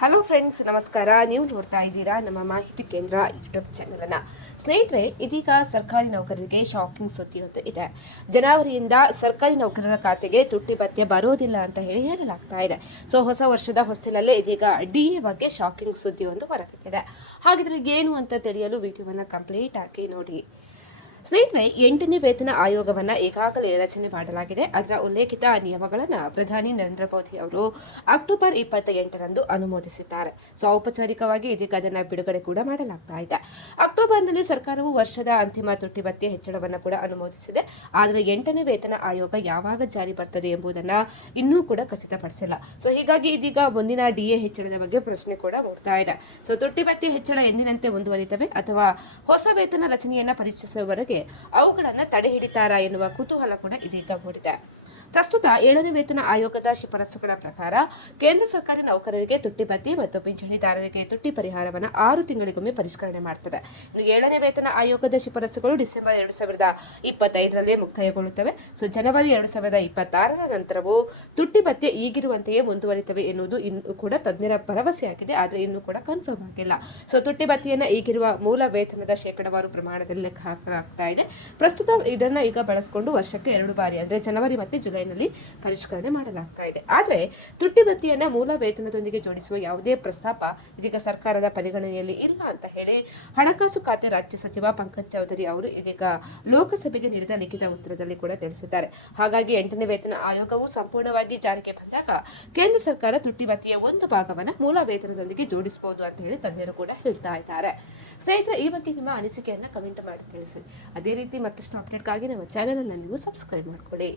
Hello friends ನಮಸ್ಕಾರ. ನೀವು ನೋಡ್ತಾ ಇದ್ದೀರಾ ನಮ್ಮ ಮಾಹಿತಿ ಕೇಂದ್ರ ಯೂಟ್ಯೂಬ್ ಚಾನೆಲ್ ಅನ್ನ. ಸ್ನೇಹಿತರೆ, ಇದೀಗ ಸರ್ಕಾರಿ ನೌಕರರಿಗೆ ಶಾಕಿಂಗ್ ಸುದ್ದಿ ಒಂದು ಇದೆ. ಜನವರಿಯಿಂದ ಸರ್ಕಾರಿ ನೌಕರರ ಖಾತೆಗೆ ತುಟ್ಟಿ ಭತ್ಯೆ ಬರೋದಿಲ್ಲ ಅಂತ ಹೇಳಿ ಹೇಳಲಾಗ್ತಾ ಇದೆ. ಸೊ ಹೊಸ ವರ್ಷದ ಹೊಸ್ತಿಲಲ್ಲೇ ಇದೀಗ ಡಿ ಎ ಬಗ್ಗೆ ಶಾಕಿಂಗ್ ಸುದ್ದಿ ಒಂದು ಹೊರಬಿದ್ದಿದೆ. ಹಾಗಿದ್ರೆ ಏನು ಅಂತ ತಿಳಿಯಲು ವಿಡಿಯೋವನ್ನು ಕಂಪ್ಲೀಟ್ ಆಗಿ ನೋಡಿ. ಸ್ನೇಹಿತರೆ, ಎಂಟನೇ ವೇತನ ಆಯೋಗವನ್ನು ಈಗಾಗಲೇ ರಚನೆ ಮಾಡಲಾಗಿದೆ. ಅದರ ಉಲ್ಲೇಖಿತ ನಿಯಮಗಳನ್ನು ಪ್ರಧಾನಿ ನರೇಂದ್ರ ಮೋದಿ ಅವರು ಅಕ್ಟೋಬರ್ ಇಪ್ಪತ್ತ ಎಂಟರಂದು ಅನುಮೋದಿಸಿದ್ದಾರೆ. ಸೊ ಔಪಚಾರಿಕವಾಗಿ ಇದೀಗ ಅದನ್ನು ಬಿಡುಗಡೆ ಕೂಡ ಮಾಡಲಾಗ್ತಾ ಇದೆ. ಅಕ್ಟೋಬರ್ನಲ್ಲಿ ಸರ್ಕಾರವು ವರ್ಷದ ಅಂತಿಮ ತುಟ್ಟಿ ಭತ್ಯೆ ಹೆಚ್ಚಳವನ್ನು ಕೂಡ ಅನುಮೋದಿಸಿದೆ. ಆದರೆ ಎಂಟನೇ ವೇತನ ಆಯೋಗ ಯಾವಾಗ ಜಾರಿ ಬರ್ತದೆ ಎಂಬುದನ್ನು ಇನ್ನೂ ಕೂಡ ಖಚಿತಪಡಿಸಿಲ್ಲ. ಸೊ ಹೀಗಾಗಿ ಇದೀಗ ಮುಂದಿನ ಡಿಎ ಹೆಚ್ಚಳದ ಬಗ್ಗೆ ಪ್ರಶ್ನೆ ಕೂಡ ಮೂಡ್ತಾ ಇದೆ. ಸೊ ತುಟ್ಟಿ ಭತ್ಯೆ ಹೆಚ್ಚಳ ಎಂದಿನಂತೆ ಮುಂದುವರಿತವೆ ಅಥವಾ ಹೊಸ ವೇತನ ರಚನೆಯನ್ನು ಪರೀಕ್ಷಿಸುವವರೆಗೆ ಅವುಗಳನ್ನು ತಡೆ ಹಿಡಿತಾರಾ ಎನ್ನುವ ಕುತೂಹಲ ಕೂಡ ಇದೀಗ ಮೂಡಿದೆ. ಪ್ರಸ್ತುತ ಏಳನೇ ವೇತನ ಆಯೋಗದ ಶಿಫಾರಸುಗಳ ಪ್ರಕಾರ ಕೇಂದ್ರ ಸರ್ಕಾರಿ ನೌಕರರಿಗೆ ತುಟ್ಟಿ ಭತ್ಯೆ ಮತ್ತು ಪಿಂಚಣಿದಾರರಿಗೆ ತುಟ್ಟಿ ಪರಿಹಾರವನ್ನು ಆರು ತಿಂಗಳಿಗೊಮ್ಮೆ ಪರಿಷ್ಕರಣೆ ಮಾಡ್ತದೆ. ಏಳನೇ ವೇತನ ಆಯೋಗದ ಶಿಫಾರಸುಗಳು ಡಿಸೆಂಬರ್ ಎರಡು ಸಾವಿರದ ಇಪ್ಪತ್ತೈದರಲ್ಲಿ ಮುಕ್ತಾಯಗೊಳ್ಳುತ್ತವೆ. ಸೊ, ಜನವರಿ ಎರಡು ಸಾವಿರದ ಇಪ್ಪತ್ತಾರರ ನಂತರವೂ ತುಟ್ಟಿ ಭತ್ಯೆ ಈಗಿರುವಂತೆಯೇ ಮುಂದುವರಿತವೆ ಎನ್ನುವುದು ಇನ್ನು ಕೂಡ ತಜ್ಞರ ಭರವಸೆಯಾಗಿದೆ ಆದರೆ ಇನ್ನೂ ಕೂಡ ಕನ್ಫರ್ಮ್ ಆಗಿಲ್ಲ. ಸೊ, ತುಟ್ಟಿ ಭತ್ಯೆಯನ್ನು ಈಗಿರುವ ಮೂಲ ವೇತನದ ಶೇಕಡವಾರು ಪ್ರಮಾಣದಲ್ಲಿ ಲೆಕ್ಕ ಹಾಕಲಾಗ್ತಾ ಇದೆ. ಪ್ರಸ್ತುತ ಇದನ್ನು ಈಗ ಬಳಸಿಕೊಂಡು ವರ್ಷಕ್ಕೆ ಎರಡು ಬಾರಿ, ಅಂದರೆ ಜನವರಿ ಮತ್ತು ಜುಲೈನಲ್ಲಿ ಪರಿಷ್ಕರಣೆ ಮಾಡಲಾಗ್ತಾ ಇದೆ. ಆದರೆ ತುಟ್ಟಿ ಭತ್ಯೆಯನ್ನು ಮೂಲ ವೇತನದೊಂದಿಗೆ ಜೋಡಿಸುವ ಯಾವುದೇ ಪ್ರಸ್ತಾಪ ಇದೀಗ ಸರ್ಕಾರದ ಪರಿಗಣನೆಯಲ್ಲಿ ಇಲ್ಲ ಅಂತ ಹೇಳಿ ಹಣಕಾಸು ಖಾತೆ ರಾಜ್ಯ ಸಚಿವ ಪಂಕಜ್ ಚೌಧರಿ ಅವರು ಇದೀಗ ಲೋಕಸಭೆಗೆ ನೀಡಿದ ಲಿಖಿತ ಉತ್ತರದಲ್ಲಿ ಕೂಡ ತಿಳಿಸಿದ್ದಾರೆ. ಹಾಗಾಗಿ ಎಂಟನೇ ವೇತನ ಆಯೋಗವು ಸಂಪೂರ್ಣವಾಗಿ ಜಾರಿಗೆ ಬಂದಾಗ ಕೇಂದ್ರ ಸರ್ಕಾರ ತುಟ್ಟಿ ಭತ್ಯೆಯ ಒಂದು ಭಾಗವನ್ನು ಮೂಲ ವೇತನದೊಂದಿಗೆ ಜೋಡಿಸಬಹುದು ಅಂತ ಹೇಳಿ ತಜ್ಞರು ಕೂಡ ಹೇಳ್ತಾ ಇದ್ದಾರೆ. ಸ್ನೇಹಿತರೆ, ಈ ಬಗ್ಗೆ ನಿಮ್ಮ ಅನಿಸಿಕೆಯನ್ನು ಕಮೆಂಟ್ ಮಾಡಿ ತಿಳಿಸಿ. ಅದೇ ರೀತಿ ಮತ್ತಷ್ಟು ಅಪ್ಡೇಟ್ಗಾಗಿ ನಮ್ಮ ಚಾನೆಲ್ ಅನ್ನು ನೀವು ಸಬ್ಸ್ಕ್ರೈಬ್ ಮಾಡ್ಕೊಳ್ಳಿ.